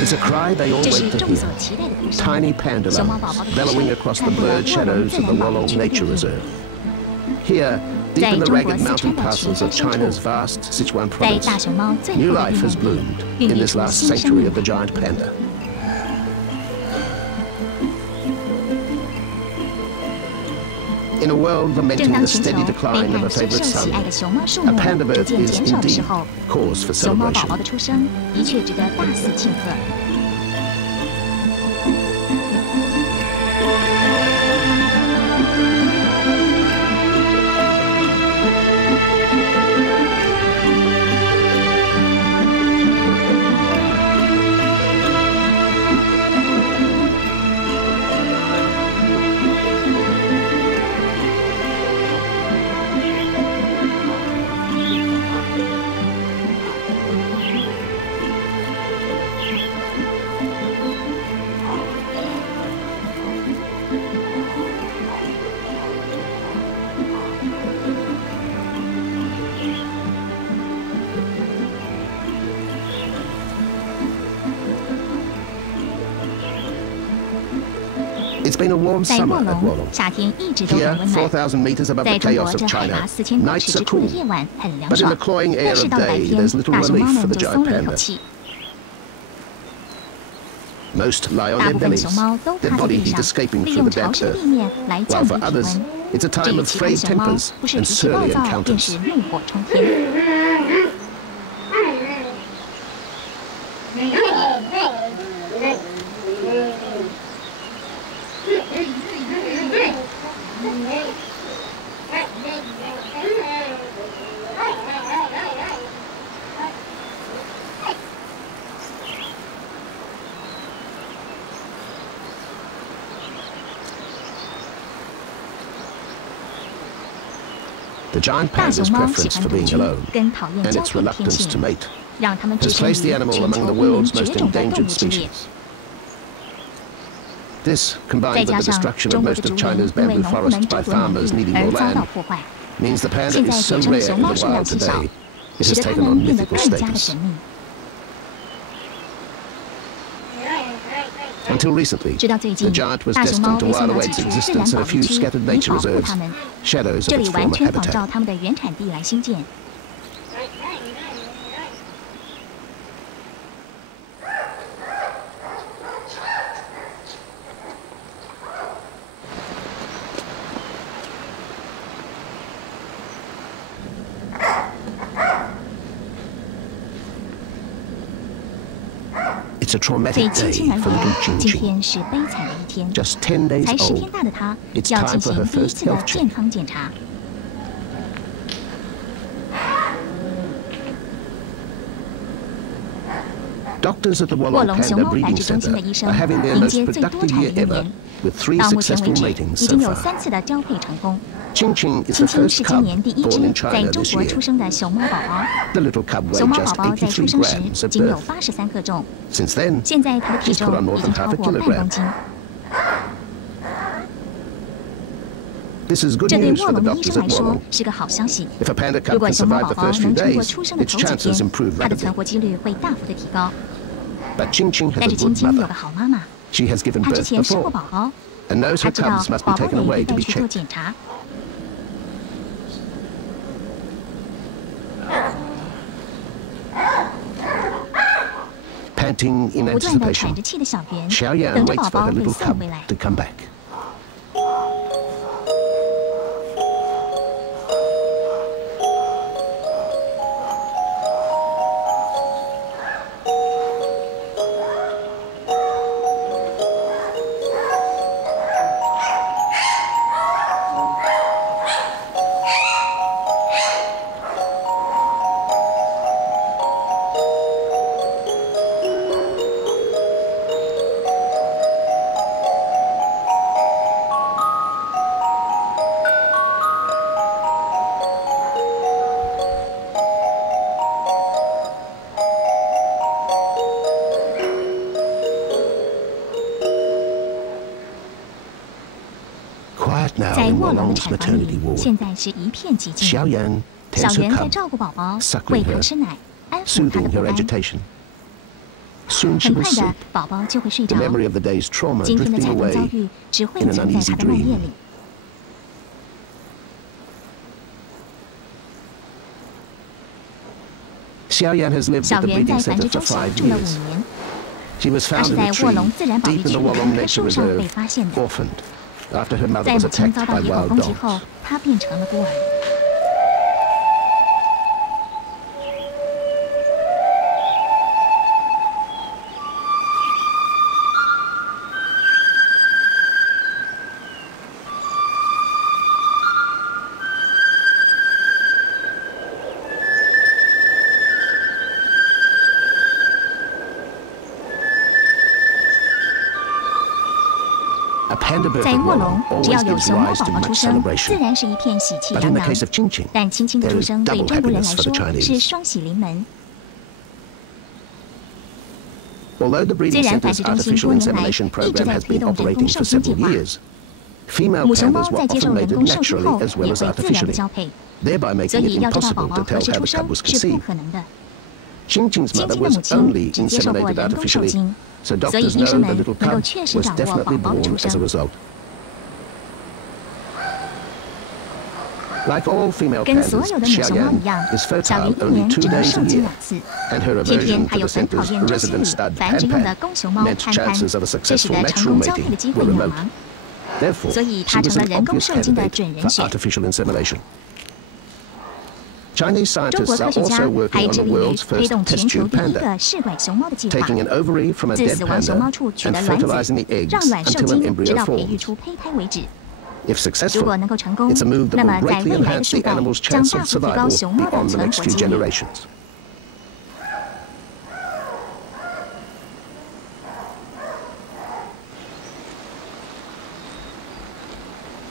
It's a cry they all 这 wait 是 to 众所 hear. 期待的歌声。 Tiny panda 熊猫宝宝的歌 bellowing 声 across 看 the 到了 blurred 沃隆 shadows 自 of the 然保 Wolong 护区的 Nature 电影。 Reserve. Here, deep 在 in the 中国 ragged 四 mountain 川的 passes of 群山深 China's 处， vast Sichuan 在 province, 大熊猫最后 new 的 life 地 has 方里， bloomed 孕 in 育 this 出 last 新生 sanctuary 命 of the。giant panda. In a world 正 lamenting 当 the 全球 steady 被 decline of a 看深 favorite 受喜 son, 爱的熊猫数 a 目 panda 逐 birth 渐 is 减少的时 indeed 候， cause for 熊猫宝 celebration. 宝的出生的确值得大肆庆贺。It's been a warm 在 summer 卧 at 龙， Wolong. 夏天一直都 Here, 很温暖。 4,000 meters above 在 the 中国 chaos of 这海拔 China, 4000多 nights 尺 are 之处的 cool. 夜晚很凉 But in 爽 the，cloying 但 air 是 of 到了白 day, 天 there's，little 大熊猫 relief for 们 the 就 giant 松了一口 panda. 气。 Most lie on 大 their 部分的熊 bellies, 猫都 their 趴在 body 地 heat 上， escaping 利 through 用 the 潮 damp 湿的 earth. 地面来 While 降低 for 体 others, 温。 it's a 至 time 于 of 其他 frayed 熊猫， tempers 不是 and 脾气暴 surly 躁，便是 encounters. 怒火冲天。The giant 大 panda's 熊猫喜 preference 欢 for 独 being 居， alone 跟讨厌 and 交 its 配的天 reluctance to 性， mate 让它们置 has 身于 placed the animal 全 among 球 the 濒临 world's 绝 most 种的动物 endangered 之列。 species. This, 再 combined with 加 the 上 destruction 中 of 国 most 的 of 竹林 China's 因为 bamboo 农户 forests 们 by 争夺领 farmers 地 needing 而 more 遭到 land, 破坏， means the panda 现在 is so 野生的 rare 熊 in 猫 the 数量 wild 稀少， today, it 使 has 得它 taken 们 on 变得 mythical 更加的 status. 神秘。 Until recently, 直到最 the 近， giant was 大熊猫 destined to 被送 while 到 away 几 its 处自 existence 然 in 保 a 护 few 区， scattered 以 nature 保护 reserves, 它们。 shadows 这 of 里 its 完 former 全仿照 habitat. 它们的原产地来兴建。 It's a traumatic 对青 day 青而 for little 言，今 Jing Jing. 天是悲惨的一天。 Just 10 days 才10 old, 天大的它 It's 要 time 进 for her 行第一 first 次的 health 健 check. 康检查。 Doctors at the 卧 Wolong 龙熊 Panda 猫繁 Breeding 殖中心 Center 的医生 are having their 迎 most 接最多 productive 产的 year 一 ever, 年。 with 3到目前为 successful 止， matings 已 so 经有 far. 3次的交配成功。 Ching Ching is 青 the 青 first 是今 cub 年第一 born 只 in 在 China 中 this 国 year. 出生的熊猫宝宝。 The little cub 熊 weighed 猫 just 宝宝在出 83生时 grams at 仅有 birth. 83克重， Since then, 现在它的体 She's put 重 on more 已 than 经 half 超 a 过半 kilogram. 公斤。 this is good 这对 news 卧 for the 龙的医生 doctors 来 at 说 Wolong. 是个好消息。 If a panda 如 cub 果 can 熊猫 survive 宝 the 宝 first 能 few 撑过 days, 出生的 its 头几 chances 天， improve 它的 rapidly. 存活几率会大幅的提高。 But Ching Ching 但 has 是 a 青 good 青有 mother. 个好妈妈， She has given 她之 birth 前生过 before 宝宝， and knows 她 her 知道 cubs must 宝 be 宝 taken 得 away 一 to 带 be 去做 checked. 检查。 Panting in 不断的喘 anticipation, 着气的小圆， Xiao Yan 等着 waits 宝 for 宝 her 会 little 送 cub 回来。 to come back. Quiet now 在 in 卧龙的 Wolong's 产房 maternity 里， ward. 现在是一片寂静。 Xiao Yan 小 tends her 圆在 cub, 照顾宝宝， suckling 喂 her, 它吃奶，安抚它的 soothing 不 her 安。 agitation. Soon she 很 will 快的 sleep, 宝宝就会睡 the 着。 memory of the day's trauma 今天的 drifting 惨痛遭 away 遇只会 in an 存在 uneasy 他的梦夜 dream. 里。Xiaoyan has lived 小 at the 圆在 breeding 繁 center 殖 for 中心 5住了5 years. 年， She was 它 found 是 in 在 a 卧 tree 龙自然保育 deep in 区 the 里的 Wolong 一棵 Nature 树上被 Reserve, 发现的。 orphaned, after her mother 在 was 母亲 attacked 遭到 by 野狗 wild 攻击 dogs. 后，它变成了孤儿。A panda birth 在 of 卧龙 Wolong， 只要 always 有 gives 熊猫 rise 宝 to 宝出 much 生，自 celebration. 然是一片喜气 But 洋 in the 洋。 case of Qingqing, 但青青的 there 出 is 生对 double 中国人来 happiness for the 说 Chinese. 是双喜临门。 Although the 自 breeding 然繁 center's 殖中心 artificial 多年来 insemination 一直 program 在 has 推 been 动人 operating 工 for 受精计 several 划。 years, female 母熊猫 pandas were 在接受 often 人 mated 工受精 naturally 后， as well 也 as 会自然的 artificially, 交配， thereby 所 making 以 it 要知道宝 impossible 宝 to 何 tell 时 how 出 the 生 cub was 是不 conceived. 可能的。 Qingqing's 青 mother 青的 was 母亲 only 只接受过 inseminated 人工受 artificially, 精， so 所以 doctors 医 know 生 the 们 little 能够 cub 确实 was 掌握宝 definitely 宝的出 born as a 生。 result. Like all female 跟所 pandas, 有的母熊猫 Xiaoyan 一样， is 小 fertile 鱼一 only 年 2 只能 days 受 a 精 year, 2次。 and her 偏偏 aversion 还 to 有 the 很讨 center's 厌中心 resident 里 stud 繁殖用的 Pan 公熊猫 meant 潘潘， chances of a 这使 successful 得成 natural 功交配的 mating 机 were 会渺 remote. 茫。 Therefore, 所以 she 它 was 成了 an 人工 obvious 受精的 candidate 准人 for 选。 artificial insemination. Chinese 中国 scientists 科 are 学家 also 还 working on 致 the 力于 world's 推 first 动 test 全球 tube 第一 panda, 个试管熊猫的计划， taking an ovary from a 自 dead 死亡熊猫 panda 处取 and 得卵 fertilizing 子 the，eggs 让卵受 until an 精，直 embryo 到培育 forms. 出胚胎为止。 If 如 successful, 果能够成功， it's a move that 那 will 么在 greatly 未来的 enhance 世 the 代 animal's 将 chance 大 of 幅提高 survival 熊猫的 beyond the 存 next 活 few 几率。 generations.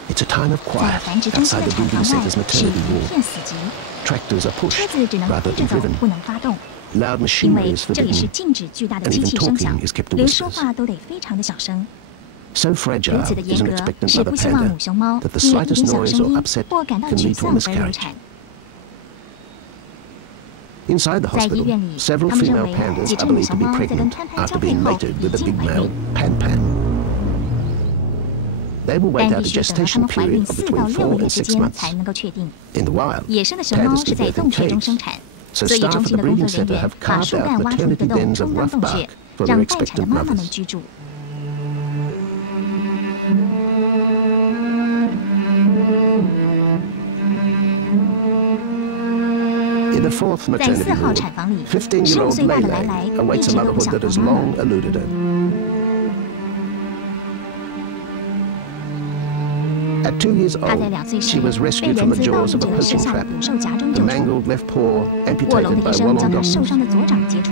It's a time of 在 quiet 繁殖中心 outside 的 the 厂 breeding 房外 center's 是 maternity 一 wall. 片死寂， Tractors are 车 pushed 子只能 rather 逼着 than 走， driven. 不能发动。 Loud 因 machinery 为 is 这里是 forbidden. 禁止巨大的 and 机 even 器声响 talking is kept to， 连说 whispers. 话都得非常的小声。 So 如 fragile 此的 is 严 an 格， expectant 是 mother 不希望 panda 母熊猫 that the 因为一 slightest 点小 noise 声 or 音 upset 或感到 can 沮 lead to a 丧而流 miscarriage. 产。 Inside the 在医 hospital, 院里， several 他们认 female 为 pandas 几 are 只母 believed to 熊 be 猫在跟 pregnant 潘潘 after 交配 being 后 mated 已 with a 经 big 怀 male 孕， pan. They will wait 但 out 必 a 须等到它 gestation 们怀孕 period of 4到 between 6 4个月 and 之 6间 months. 才能够确定。 In the wild, 野生的熊猫 pandas 是 give 在 birth 洞 in 穴中 caves, 生产， so 所以 staff 中 at 心 the 的工作 breeding 人 center 员 have 把 carved 树 out 干挖出一个 maternity 洞 dens 充 of 当 rough 洞 bark 穴， for 让 their 待产的 expectant 妈妈们 mothers. 居住。 In the fourth 在 maternity 4号 ward, 产房里， 15-year-old 15岁大的莱 Lele 莱一 awaits 直 a 都不 motherhood 想 that 当 has 妈 long 妈。 eluded her. At 2 years 她在 old, 2岁时 she was 被 rescued 人 from the 自盗 jaws 猎 of a 者设 poaching 下的 trap, 捕兽夹中 the 救出。 mangled left paw 卧龙 amputated 的 by 医生 Wolong 将她受 doctors. 伤的左掌截除。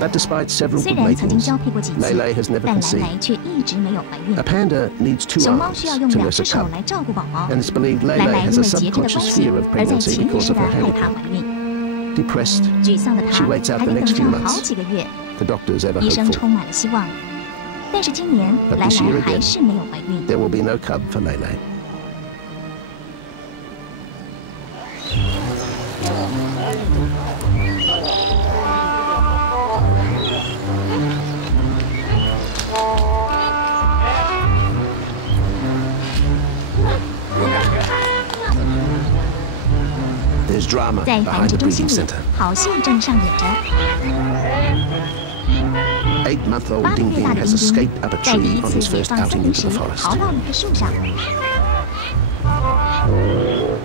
But despite several 虽 good 然曾经 matings, 交配过几次， Lele has never 但莱 conceived. 莱却一直没有怀孕 A。panda needs 2熊猫 arms 需要用 to 2 nurse 只 a 手 cub, 来照顾宝宝。 and it's believed 莱 Lele 莱 has 因 a 为节制的 subconscious 关系 fear of 而在 pregnancy 潜意 because 识 of 的 her 害怕 handicap. 怀孕。 Depressed, 沮丧的 she 她 waits out 还 the 得等 next few 上好 months. 几个月。 The doctors ever 医生 hopeful. 充满了希望，但是今年 But 莱 this year 莱 again, 还是没有怀孕。 There will be no cub for Lele. There's drama 在繁 behind 殖 the 中心 breeding 里 center.，好戏正上演着。 8-month-old 8个 Ding 月大 Ding 的 has 丁丁 escaped up a 在第 tree 一 on 次 his 野 first 放森 outing 林 into 时 the 逃 forest. 到了一棵树上。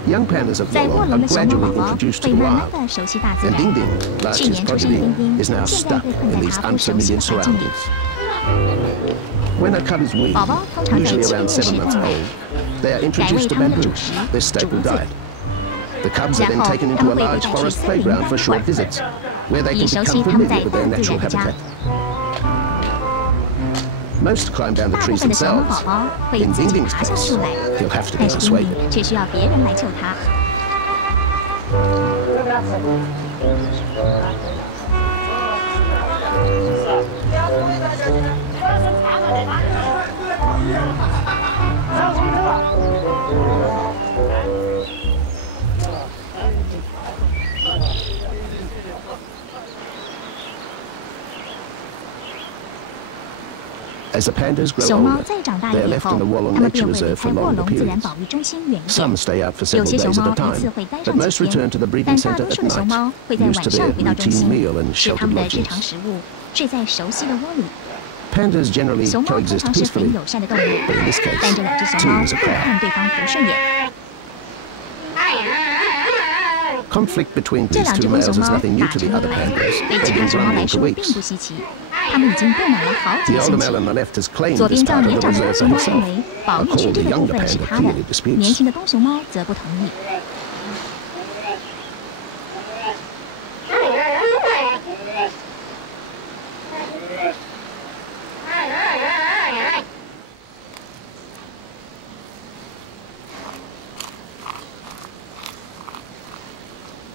Young pandas of 在卧 Wolong 龙 are 的熊猫 gradually 宝宝 introduced to 会 the 慢慢 wild, 的熟悉大自 and 然。 Ding Ding, last 去 his 年出生的 progeny, 丁丁 is now 现在 stuck 被困 in 在 these 它不熟悉的 unfamiliar 环境里。 surroundings. When a cub is weaned, 宝宝通常在 usually 7 around 个月 7 时 months 断奶， old, they are 改 introduced 喂 to 他们的 bamboo, 主食 their staple 竹子， diet. The cubs are 然 then 后 taken 他 into 们 a 会被 large 带去 forest 森林 playground 大 for 宾 short 馆， visits, where they 以 can 熟悉 become 他们在 familiar with 大 their 自 natural 然的家。 habitat. Most climb down the 大部 trees 分的熊猫 themselves. 宝宝会 In 自己 Ding Ding's 爬下 case, 树来， he'll have to be 但是丁 persuaded. 丁却需要别人来救他。 Ding As the pandas grow 熊猫 older, 再长大 they are 以 left 后， in the Wollong 它们 Nature 便会离 Reserve 开 for 卧 longer 龙自然 periods. 保育中心远一 Some 点。 stay out for 有 several 些熊 days at 猫 a 一 time, 次会待 but 上几 most 天， return to the breeding 但大 center 多 at 数的熊 night, 猫会在 used 晚 to 上 their 回到中 routine 心， meal and 吃它 sheltered 们的日常 lodgings. 食物，睡在熟悉的窝里。 Pandas generally 熊猫通 coexist 常是很 peacefully, 友善的动物， but in this 但 case, 这两只熊 two 猫 is a 互 crowd. 看对方不顺眼。 Conflict between 这 these 两只 two 红 males 熊 is 猫 nothing new 打 to 成 the 了 other 对 pandas. 对 They've 其他 been 熊猫 growing 来 for 说并 weeks. 不稀奇，它们已经斗满了好 The 几 older 星 male 期。 on the left has claimed 左 this 边较 part of 年 the 长的 reserve 熊 for 猫认 himself. 为保育区 According 这 to 个 the 部 younger 分是 panda, 它的， clearly disputes. 年轻的公熊猫则不同意。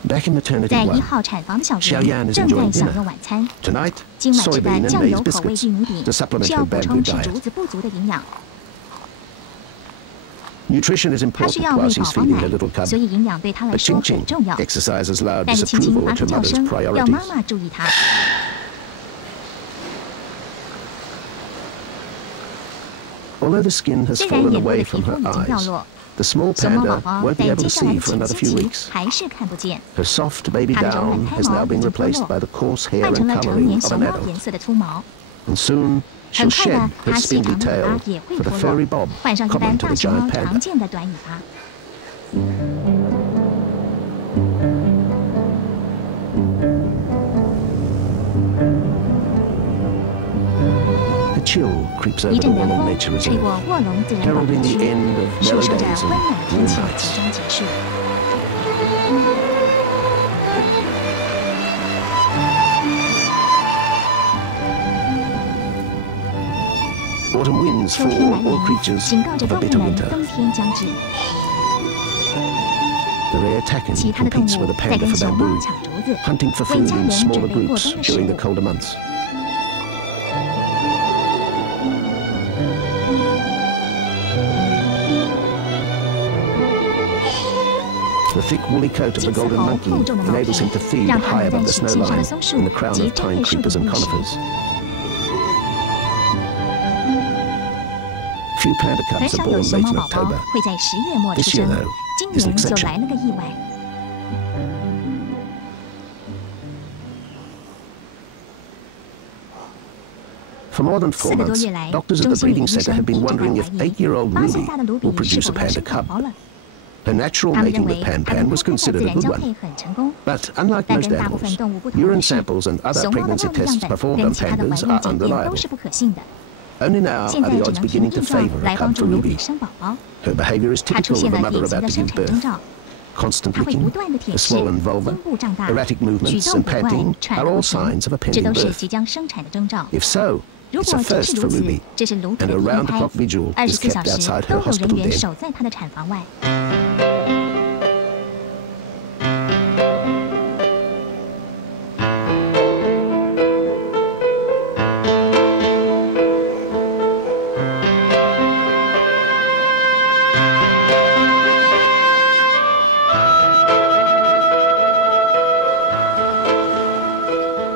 Back in maternity 在1 1, 号产房的小 Xiaoyan 圆 is 正 enjoying 在享 dinner. 用晚餐。 Tonight, 今晚吃 soybean 的 and 酱 maize 油口味 biscuits 玉米饼 to supplement 是要 her 补 bamboo 充吃 diet. 竹子不足的营养。 Nutrition is 它需 important 要喂 while 宝 she's 宝 feeding 奶 the little，cub, 所以营养对它来 but 说 Ching 很重要。 Ching exercises loud 但是青青 disapproval 发 at 出 her 叫 mother's 声，要 priorities. 妈妈注意它。 Although the skin has 虽然 fallen 眼部的 away 皮 from 肤 her 已经掉 eyes, 落， the small 熊猫宝 panda 宝 won't be 在 able 接 to 下来 see 的 for 几 another 星 few 期 weeks. 还是看不见。 Her soft baby 它的柔软 down 胎 has 毛 now 已 been 经脱 replaced 落， by the coarse hair 换成 and 了成 coloring 年 of 熊 an 猫 adult. 颜色的粗毛。 And soon 很 she'll 快的， shed 它 her 细 spindly 长的尾 tail 巴也会 for the 脱落 furry，bob 换上一 common 般 to 大 the 熊猫 giant 常 panda. 见的短尾巴。 A chill creeps 一 over the 阵凉 Wollong 风 Nature 吹过 Reserve, 卧龙自然保 heralding 护 the 区， end of 诉 mellow 说着 days 温 and 暖的天 warm 气 nights. 即将结束。 Autumn winds 秋 fall 天来 all 临， creatures 警告着 of a 动物 bitter 们 winter. 冬天将至。 The rare takin 其他的动 competes 物 with the 在 panda 跟 for 熊猫 bamboo, 抢竹子， hunting for 为 food 家 in 人 smaller 准备过 groups 冬的食 during the 物。 colder months. The thick woolly coat of the 金丝 golden 猴 monkey 厚重的毛 enables 皮 him to feed 让它 high 能 above 在 the 水 snow 线上的 line 松树 in the crown 及 of 针 pine 对树 creepers 的 and 觅食。 conifers. Few panda 很 cubs are 少有 born 熊 late 猫 in 宝宝 October. 会在10月末出 This year, 生， though, 今 is an 年就 exception. 来了个意外。 For more than 4 4个多 months, 月来， doctors at 中 the 心理 breeding 医 center 生 have 一 been 直在 wondering 怀 if 疑 8-year-old 8岁 Ruby 大的卢比 will 是 produce 否 a 能生 panda 宝 cub. 宝了。 Her natural 他们 mating 认 with 为 Pan 它 Pan 跟 was 潘潘的 considered 自 a 然 good 交 one. 配很成功， But unlike 但 most 跟大部分 animals, 动物不同的 urine 是， samples and other 熊猫的 pregnancy 尿液 tests 样本 performed 跟 on 其他的怀 pandas 孕 are 检验都 unreliable. 是不可信的。 Only now 现 are 在 the 只 odds 能凭 beginning to 印象 favor a 来帮 cub 助 for 卢比 Ruby. 生宝宝。 Her behavior is 它出 typical of 现 a 了 mother 典 about 型的 to 生 give 产征 birth. 兆， Constant 它会 licking, 不断的 a 舔舐， swollen vulva, 分布胀大， erratic 举 movements 动 and 古怪， panting 喘 are 不 all 停， signs of a 这 pending 都是 birth. 即将生产的征兆。 If so, 如 it's 果 a 真是 first 如 for 此 Ruby, 这是卢比 and 的 a 第一胎 round-the-clock vigil is ，24 小 kept 时 outside 都 her 有人 hospital 员 den. 守在她的产房外。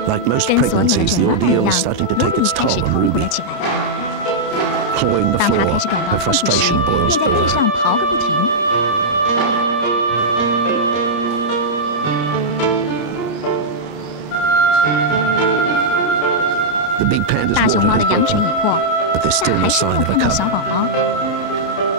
Like most 跟所有的 pregnancies, 准 the 妈妈一 ordeal 样， is starting to 卢 take 比 its 开始 toll on 痛苦了 Ruby. 起来。 Clawing the 当她 floor, 开始感到 her 痛苦时， frustration boils 便在地 over. 上刨个不停。 The big panda's 大熊 water 猫 has 的羊水 broken, 已破， but there's 但 still no 还是没 sign 有 of a 看到小 cub. 宝宝。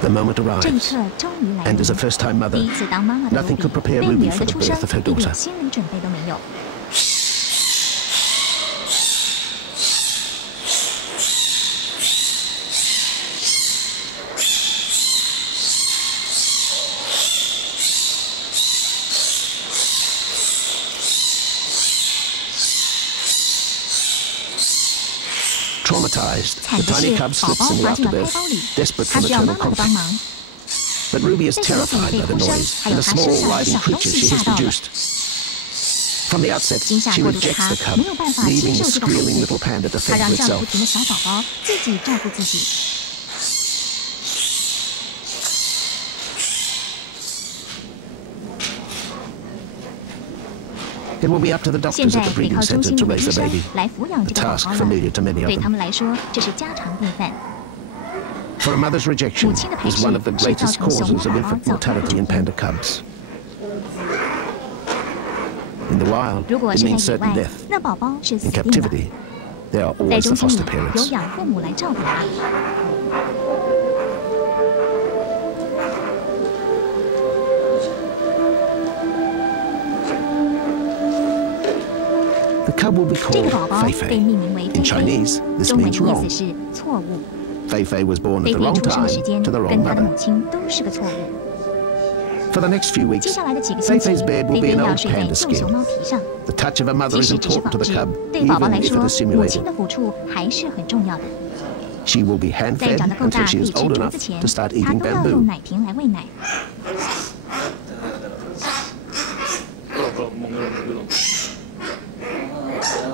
The moment 这一 arrives, 刻终于来 and 临 as a。first-time 第 mother, 一次当妈妈的卢 nothing 比 could prepare 对 Ruby 女儿 for 的 the 出 birth 生 of her 一点 daughter. 心理准备都没有。 Traumatized, 惨 the 的 tiny 是， cub 宝 slips 宝 in the 滑进了胎 afterbirth, 包里， desperate 它 for 需要妈 maternal 妈的帮 comfort. 忙。 But Ruby is 这时卢比 terrified 被 by the 哭声 noise 还 and 有 the 它 small 身上的 riding 小东 creature 西 she 吓 has 到了。 produced. From the outset, 惊吓 she 过度的 rejects 她 the cub, 没有办法 leaving 接 the 受这个孩 squealing 子， little panda to 她 fend 让 for 站不 itself. 停的小宝宝自己照顾自己。It will be up to the 现 doctors 在 at the 得 breeding 靠中 center 心 to 里的 raise 医 the 生 baby. 来抚养 A 这个宝 task 宝 familiar 了。 to many 对 of 他 them. 们来说，这是家常便饭。 For a mother's rejection 母亲的排 is 斥 one of the 是造 greatest 成熊 causes 猫 of 宝宝 infant 早胎的 mortality 主 in 因。 panda cubs. In the wild, 如果 it 是在 means 野外 certain death. 那宝宝是 In 死定的。 captivity, they are 在 always 中 the 心 foster 里有 parents. 养父母来照顾他。 The cub will be 这 called 个宝宝 Fei 被 Fei. 命名为 In 菲菲， Chinese, this 中文 means 的意 wrong. 思是错误。 Fei Fei was born 菲 at the 菲 wrong 出生的 time 时间 to the wrong 跟她的 mother. 母亲都是个错误。 For the next few 接 weeks, 下来的几个星期， Fei Fei's bed will 菲 be 菲 an 要 old 睡在 panda 旧 skin. 熊猫皮上。 The touch of a mother 即 is 使只是 important 仿 to the 制 cub, 对宝宝 even 来 if 说， it is 母亲 simulated. 的抚触还是很重要的。 She will be 在 hand-fed 长得够 until 大 she 可以 is 吃 old 竹 enough 子前， to start 她 eating 都要用 bamboo. 奶瓶来喂奶。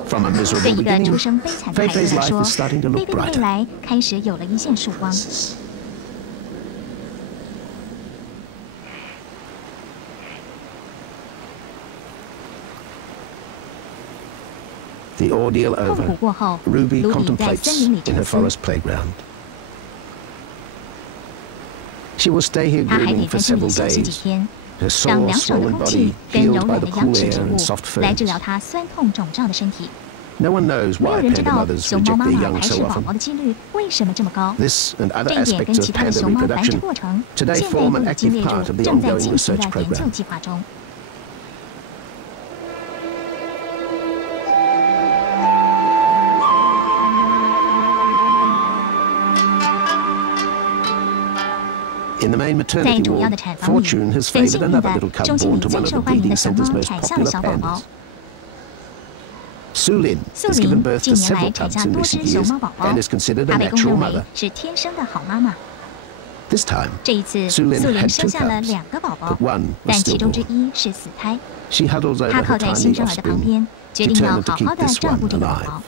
From a 对 miserable 一个 beginning, 出生悲惨的 Fei 孩子 Fei's 来 life 说， is starting to 菲 look 菲的未 brighter. 来开始有了一线曙光。 The ordeal 痛苦 over, 过后， Ruby 卢比在 contemplates 森林里 in her 沉思， forest playground. She will stay here 她还得 grooming 在 for 这里 several 休息几 days. 天， Her 让 sore, 凉爽的 swollen 空气 body 跟柔 healed 软 by 的 the 阳 cool 池 air 植 and 物 soft 来治 ferns. 疗她酸痛肿胀的身体。 No one knows 没有 why 人知 panda 道 mothers 熊猫 reject 妈 their 妈 young 排 so 斥宝 often. 宝的几率为什么这么高？ This and other 这一点跟 aspects 其 of 他的 panda 熊猫繁殖 reproduction 过程， today 现在 form 都 an 已经 active 列 part of 入 the 正在 ongoing 进行 research 的研究 program. 计划中。 In the main 在 maternity 主要 ward, 的产房里， Fortune has 很 favored 幸运 another 的， little cub 中心 born 里 to one 最 of the 受欢迎 breeding 的熊 center's 猫 most 产下了 popular 小宝宝。 pandas. Sulin 素 has given 林 birth 近 to 年来 several 产 cubs 下 in 多 recent 只熊 years 猫宝宝， and is considered 她 a 被公 natural 认为 mother. 是天生的好妈妈。 This time, 这一次， Sulin 素林 had 生 two 下了 cubs, 2个宝宝 but，one 但 was 其中之 stillborn. 一是死胎。 She huddles over 她 her 靠在 tiny 新生儿的旁 offspring, 边，决定要 determined to 好 keep 好的 this 照 one 顾这个宝 alive. 宝。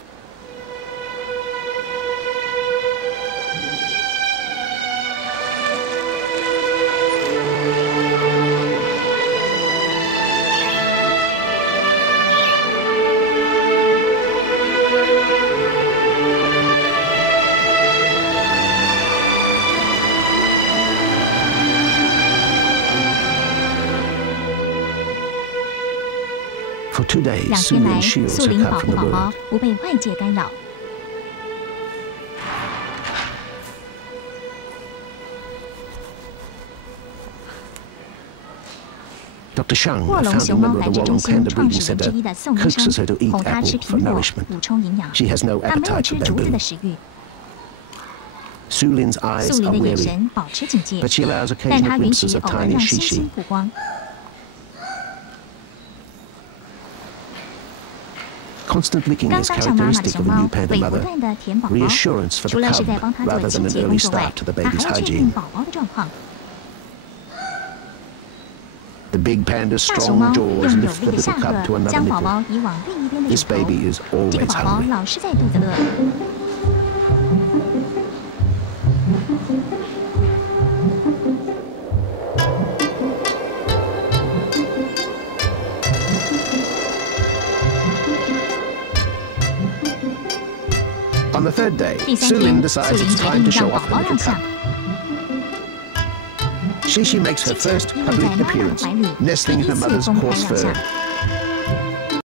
For 2 days, 2天来， Sulin shields 素 her 林 cub 保 from 护 the 宝宝 world. 不被外界干扰。 Dr. Shang, 卧 a 龙 founding 熊猫 member 繁 of the 殖中 Wolong 心 Panda 创 breeding 始人之 center, 一的宋医 coaxes 生 her to eat 哄她吃 apple for 苹果 nourishment. 补充营养。 She has no 她没有 appetite 吃 for 竹子 bamboo. 的食欲。 Sulin's eyes 素 are 林的眼 weary, 神保持警戒， but she allows 但 occasional 她允许 glimpses of 偶尔 tiny 让星 shishi. 星曝光。 Constant licking 刚 is 当上妈妈的 characteristic 熊 of a 猫 new panda 会不 mother. 断的舔宝宝， Reassurance for 除 the 了是在 cub 帮她做 rather 清 than an 洁工 early 作外 start，to the 她还 baby's 要确定 hygiene. 宝宝的状况。 The big panda's 大熊猫 strong 用 jaws 有 lift 力 the 的下 little cub to 颌 another 将宝宝 nipple. 移往另一边的 This 乳头。 baby is 这个 always 宝宝 hungry. 老是在肚子饿。 On the third day, 第3 Sulin 天，素 decides 林 it's 决 time 定 to 让 show 宝 off 宝 the 亮 little 相 cub.。Shishi makes her 亲亲 first 依偎 public 在妈妈的 appearance, 怀里，第 nestling in 一 her 次 mother's 公开 coarse 亮相 fur.。